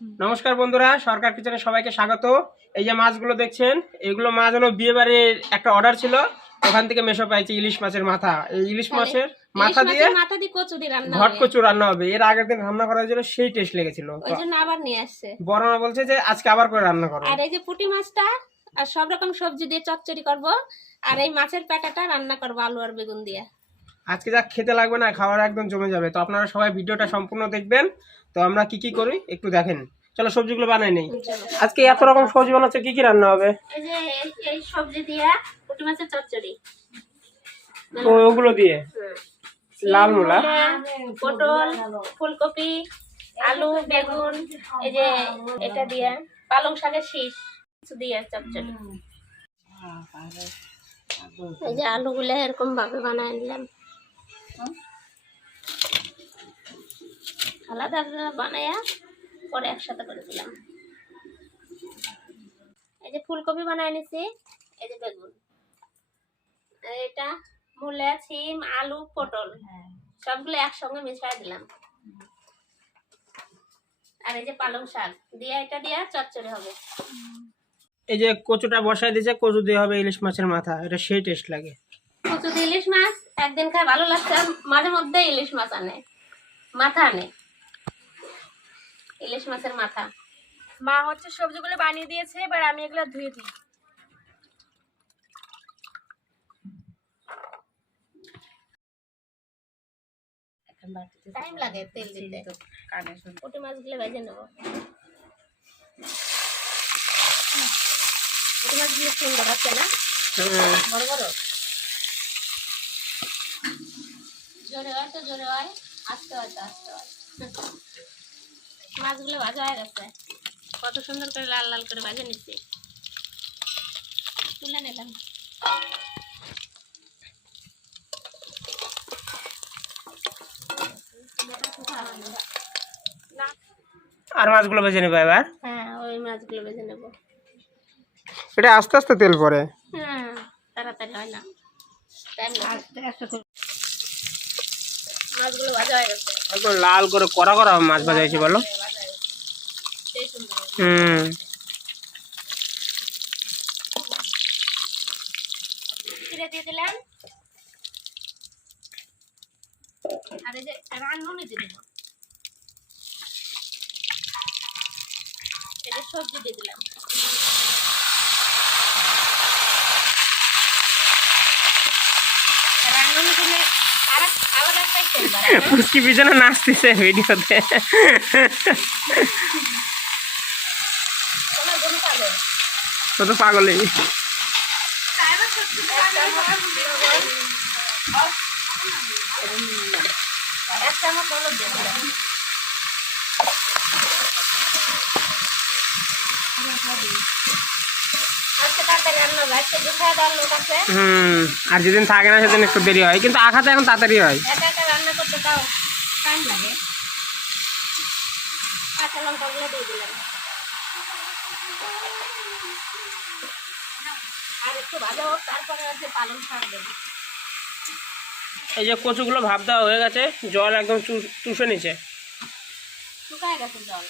নমস্কার বন্ধুরা সরকার কিচেনে সবাইকে স্বাগত। এই যে মাছগুলো দেখছেন এগুলো মাছ হলো বিয়ে বাড়ির একটা অর্ডার ছিল ওখান থেকে মেশো পাইছি ইলিশ মাছের মাথা। এই ইলিশ মাছের মাথা দিয়ে মাথা দিয়ে কচুরি রান্না ঘট। কচু রান্না হবে। এর আগের দিন রান্না করা হয়েছিল সেই টেস্ট লেগেছিল। ওই জন্য আবার নিয়ে আসছে। বড় মা বলছে যে আজকে আবার করে রান্না করো। আর এই যে পুঁটি মাছটা আর সব রকম সবজি দিয়ে চচ্চড়ি করব আর এই মাছের প্যাটাটা রান্না করব আলু আর বেগুন দিয়ে। আজকে যা খেতে লাগবে না খাবার একদম জমে যাবে। তো আপনারা সবাই ভিডিওটা সম্পূর্ণ দেখবেন। তো আমরা কি কি করি একটু দেখেন। চলো সবজিগুলো বানাই নেই। আজকে এত রকম সবজি বানাচ্ছে কি কি রান্না হবে? এই যে এই- এই সবজি দিয়ে পুঁটি মাছের চচ্চড়ি। তো ওগুলো দিয়ে? লাল মূলা? পটল ফুলকপি আলু বেগুন এই যে এটা দিয়ে পালং শাকের শীষ কিছু দিয়ে চচ্চড়ি। এই যে আলুগুলো এরকম ভাবে বানায় নিলাম। আলাদা আলাদা বানায়া পরে একসাথে করে দিলাম এই যে ফুলকপি বানায় নিছি এই যে বেগুন। এটা মূলা সিম আলু পটল সবগুলো একসঙ্গে মিশিয়ে দিলাম। আর এই যে পালং শাক দিয়ে এটা দিয়ে চচ্চড়ি হবে। এই যে কচুটা বসাই দিয়েছে কচু দিয়ে হবে ইলিশ মাছের মাথা এটা সেই টেস্ট লাগে। কচু দিয়ে ইলিশ মাছ একদিন খাই ভালো লাগছে আর মাঝে মধ্যে ইলিশ মাছ আনে। মাথা আনে। ইলিশ মাছের মাথা। মা হচ্ছে সবজিগুলো বানিয়ে দিয়েছে এবার আমি এগুলো ধুয়ে দিই। টাইম লাগে তেল দিতে। পুঁটি মাছগুলো ভেজে নেব। পুঁটি মাছগুলো সুন্দর আছে না? বড় বড়? জোরে হয় তো জোরে হয়। আস্তে হয় তো আস্তে হয়। মাছগুলো ভাজা হয়ে গেছে। কত সুন্দর করে লাল লাল করে ভাজে নিচ্ছি তুলে নিলাম। আর মাছগুলো ভেজে নেব এবার? হ্যাঁ ওই মাছগুলো ভেজে নেব। এটা আস্তে আস্তে তেল পরে। হ্যাঁ তাড়াতাড়ি হয় না। টাইম লাগে মাছগুলো ভাজা হয়ে গেছে। একদম লাল করে কড়া করা মাছ ভাজা হয়েছে বলো। ভাজা হয়ে। হুম। দিয়ে দিলাম। আর এই যে রান্নুনি দিয়ে এই যে সবজি দিয়ে দিলাম। রান্নুনি দিলে পুচকি পিছনে নাচতেছে ভিডিওতে। তো তো পাগলই। এক চামচ হুম আর যেদিন থাকে না সেদিন একটু দেরি হয়। কিন্তু আখাতে এখন তাড়াতাড়ি হয়। একা একা রান্না করতে তাও টাইম লাগে। কাঁচা লঙ্কাগুলো দিয়ে দিলাম। আর একটু ভাজা হোক তারপরে হচ্ছে পালং শাক দেবো। এই যে কচুগুলো ভাব দেওয়া হয়ে গেছে জল একদম চুষে নিছে। শুকায় গেছে জল।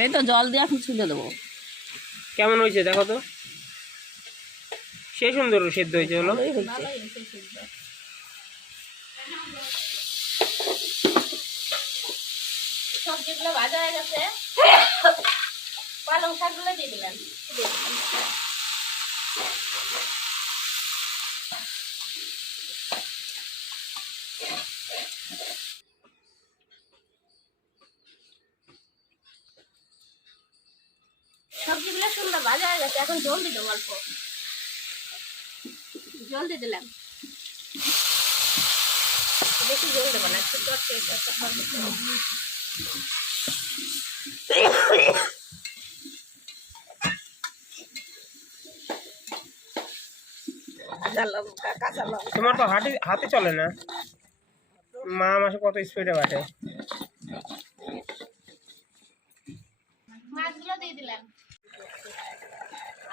এই তো জল দিয়ে এখন ছুলে দেবো। কেমন হয়েছে দেখো তো? সে সুন্দর সেদ্ধ হয়েছে হলো সবজিগুলো ভাজা হয়ে গেছে। পালং শাকগুলো দিয়ে দিলাম। সবজিগুলো সুন্দর ভাজা হয়ে গেছে এখন জল দেবো অল্প। জল দিয়ে দিলাম। বেশি জল দেবো না একটু চটকে তোমার তো হাতে হাতে চলে না? মা মাসে কত স্পিডে বাটে। মাছগুলো দিয়ে দিলাম।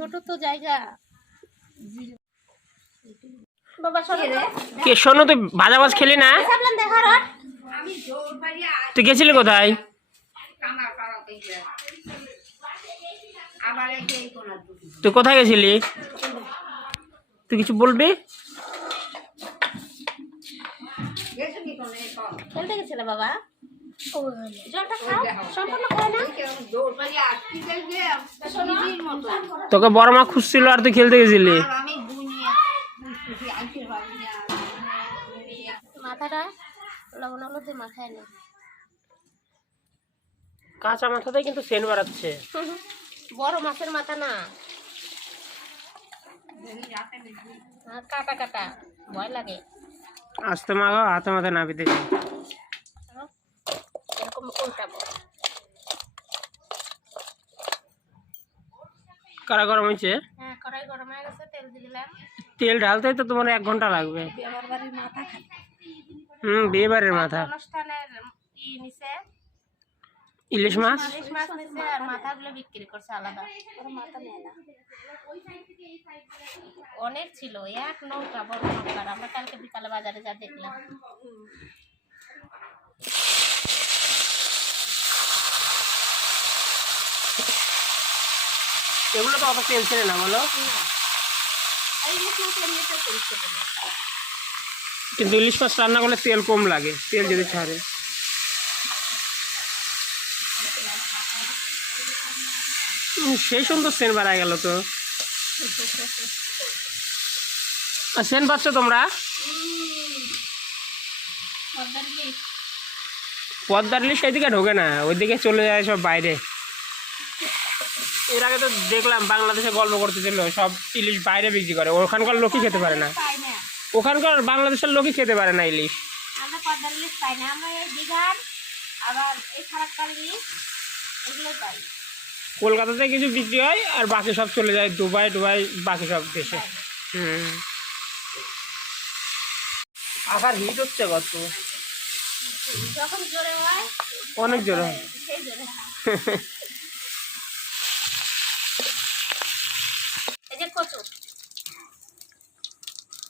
শোনো তো। কে শোনো তুই ভাজা খেলি না? তুই গেছিলি কোথায়? তুই কোথায় গেছিলি? তুই কিছু বলবি? খেলতে গেছিলে বাবা। না তোকে বড় মা খুঁজছিল আর তুই খেলতে গেছিলি। মাথাটা লবণ মাখায় না। কাঁচা মাথাতে কিন্তু সেন বাড়াচ্ছে। বড় মাছের মাথা না। কাটা কাটা ভয় লাগে। আসতে মাগো হাতে মাথায় নাবি দেখি কারা গরম হয়েছে? হ্যাঁ কড়াই গরম হয়ে গেছে তেল দিয়ে দিলাম। তেল ঢালতেই তো তোমার এক ঘণ্টা লাগবে। বিয়ের বাড়ির মাথা হুম বিয়ে বাড়ির মাথা। অনুষ্ঠানের ই নিছে। ইলিশ মাছ? ইলিশ মাছ নিছে আর মাথাগুলো বিক্রি করছে আলাদা। ওরা মাথা নেয় না অনেক ছিল এক নৌকা বড় নৌকার। আমরা কালকে বিকালে বাজারে যা দেখলাম। এগুলো তো অত তেল না বলো? কিন্তু ইলিশ মাছ রান্না করলে তেল কম লাগে, তেল যদি ছাড়ে। সেই সুন্দর সেন বাড়া গেল তো। সেন পাচ্ছ তোমরা? পদ্মার ইলিশ এইদিকে ঢোকে না, ওইদিকে চলে যায় সব বাইরে। এর আগে তো দেখলাম বাংলাদেশে গল্প করতে করতেছিল সব ইলিশ বাইরে বিক্রি করে ওখানকার লোকই খেতে পারে না। ওখানকার বাংলাদেশের লোকই খেতে পারে না ইলিশ। আমরা পদ্মার ইলিশ পাই না আমরা এই দীঘার আবার এই ফারাক্কার ইলিশ এগুলো পাই। কলকাতাতে কিছু বিক্রি হয় আর বাকি সব চলে যায় দুবাই দুবাই বাকি সব দেশে। হুম। আবার হিট হচ্ছে কত? যখন জোরে হয় অনেক জোরে হয়। সেই জোরে এই যে কচু ভাঙে দেবো না পরে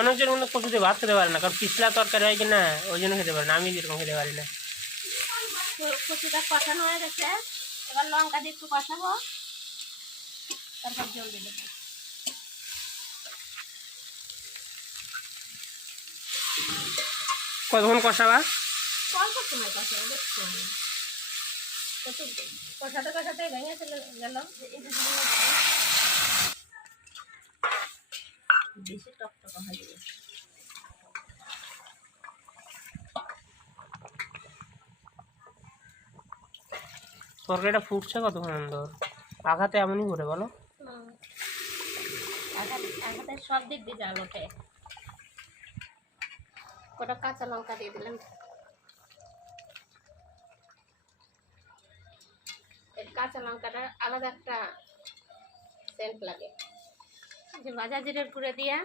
অনেকজন কিন্তু কচুতে ভাত খেতে পারে না কারণ পিছলা তরকারি হয় কি না ওই জন্য খেতে পারে না। আমি যেরকম খেতে পারি না। কচুটা কষানো হয়ে গেছে। এবার লঙ্কা দিয়ে একটু কষাবো। তারপর জল দিয়ে দেবো। কতক্ষণ কষাবা? অল্প সময় কষাবো কষাতে কষাতে ভেঙে চলে গেল। বেশি টক তরকারিটা ফুটছে কতক্ষণ সুন্দর। আঘাতে এমনই করে বলো। সব দিক দিয়ে জাল ওঠে। কাঁচা লঙ্কা দিয়ে দিলাম। কাঁচা লঙ্কাটা আলাদা একটা সেন্ট লাগে। যে ভাজা জিরের দিয়া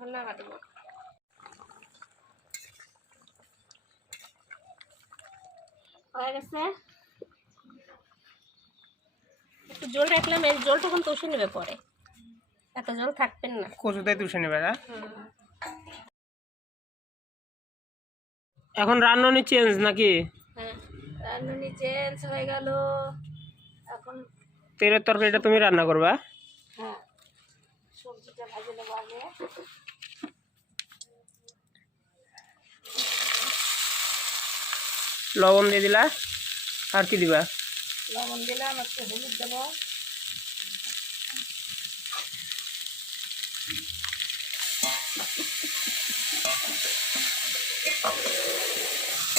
এখন নাড়া দেবো হয়ে গেছে? একটু জল রাখলাম এই জলটা এখন তুষে নেবে পরে। এত জল থাকবেন না। কচুতে তুষে নেবে না এখন রান্নানি চেঞ্জ নাকি? হ্যাঁ রান্নানি চেঞ্জ হয়ে গেল। এখন তেলের তরকারিটা তুমি রান্না করবা? হ্যাঁ সবজিটা ভাজে নেব আগে। লবণ দিয়ে দিলা? আর কি দিবা? লবণ দিলাম একটু হলুদ দেব।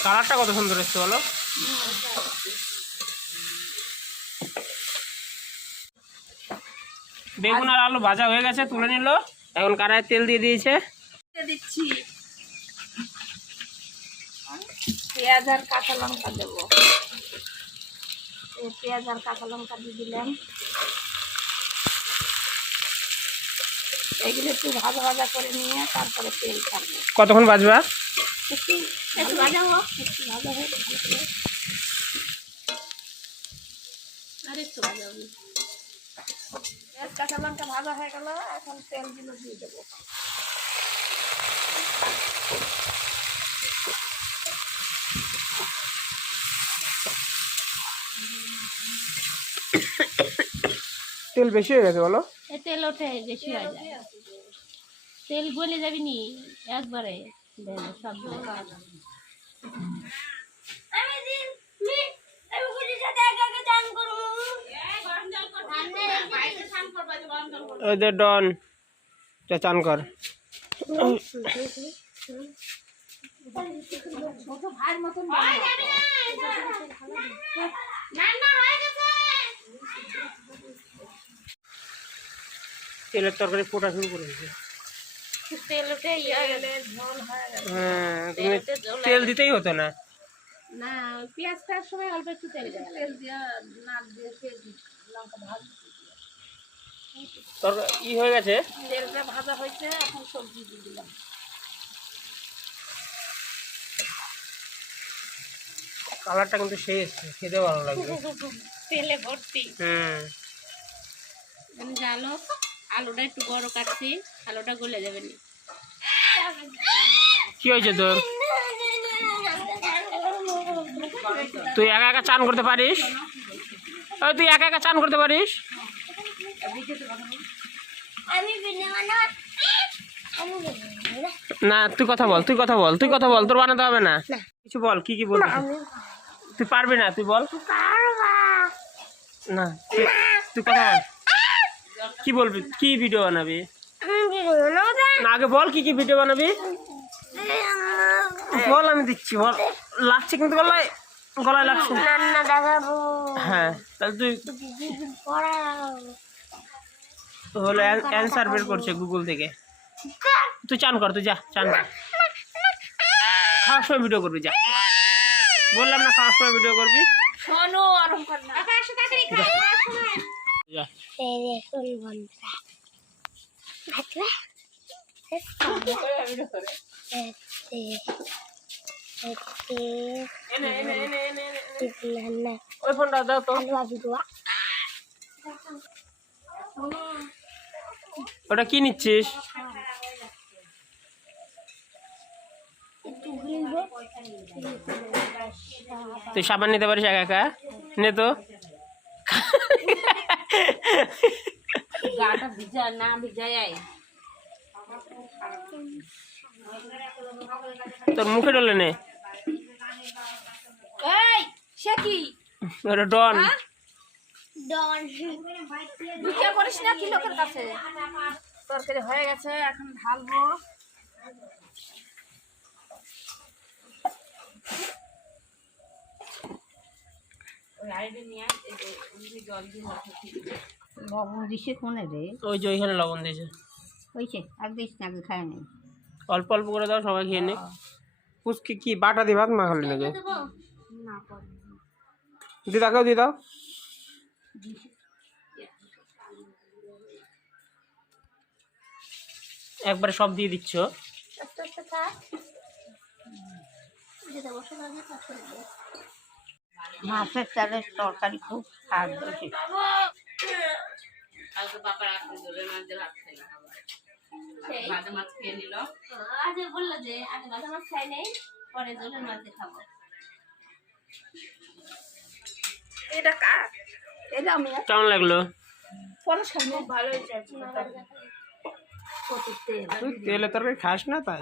কালারটা কত সুন্দর এসছে বলো? বেগুন আর আলু ভাজা হয়ে গেছে তুলে নিল। এখন কারায় তেল দিয়ে দিয়েছে। পেঁয়াজ আর কাঁচা লঙ্কা দেবো। পেঁয়াজ আর কাঁচা লঙ্কা দিয়ে দিলাম। এগুলো একটু ভাজা ভাজা করে নিয়ে তারপরে তেল ছাড়বো। কতক্ষণ বাজবা? একটু একটু ভাজা হোক একটু ভাজা হোক। আর একটু ভাজা হবে পেঁয়াজ কাঁচা লঙ্কা ভাজা হয়ে গেল এখন তেলগুলো দিয়ে দেবো। তেল বেশি হয়ে গেছে বলো? এ তেল ওঠে বেশি হয়ে যায়। তেল গলে যাবি নি একবারে দেন সব ওই যে ডন। যা চান কর। তেলের তরকারি ফোটা শুরু করে দিয়েছে। তেল উঠে ইয়ে হয়ে হ্যাঁ তেল দিতেই হতো না? না পেঁয়াজ খাওয়ার সময় অল্প একটু তেল তেল দিয়ে না দিয়ে লঙ্কা ভাজ তরকারি ই হয়ে গেছে? তেলটা ভাজা হয়েছে এখন সবজি দিয়ে দিলাম। কালারটা কিন্তু সেই এসছে খেতে ভালো লাগবে। তেলে ভর্তি। হুম আমি জানো আলুটা একটু বড় কাটছি আলুটা গলে যাবে না। কি হয়েছে তোর? তুই একা একা চান করতে পারিস? ওই তুই একা একা চান করতে পারিস? না তুই কথা বল তুই কথা বল তুই কথা বল তোর বানাতে হবে না। কিছু বল কি কি বলবি? তুই পারবি না তুই বল। না তুই- তুই কথা বল। কি বলবি? কি ভিডিও বানাবি? না আগে বল কি কি ভিডিও বানাবি? বল আমি দিচ্ছি বল। লাগছে কিন্তু গলায় গলায় লাগছে। হ্যাঁ তাহলে তুই হলো অ্যান্সার বের করছে গুগল থেকে। তুই চান কর তুই যা চান কর। খাওয়ার সময় ভিডিও করবি যা। বললাম না খাওয়ার সময় ভিডিও করবি। শোনো আরম ওই ফোনটা তো ওটা কি নিচ্ছিস? তুই সাবান নিতে পারিস একা একা? নে তো। গাটা ভিজা না তোর মুখে ডলে নে। এই সে কি? ওটা ডন। দুঃখে করিস না কি লোকের কাছে? তরকারি হয়ে গেছে এখন ঢালবো। লবণ দিছে কোনে রে? ওই যে ওইখানে লবণ দিয়েছে। হয়েছে আর দিস না খায় নেই অল্প অল্প করে দাও সবাই খেয়ে নে পুচকি কি বাটা দিয়ে ভাত মাখালি নাকি? দিদাকেও দিয়ে দাও একবারে সব দিয়ে দিচ্ছ? মাছের চালের তরকারি খুব স্বাদ বেশি। আগে বলল যে আগে ভাজা মাছ খাই নেই পরে জলের মাছ দিয়ে খাব। এটা কার? এটা আমি। কেমন লাগল? তুই তেলে তরকারি খাস না তাই?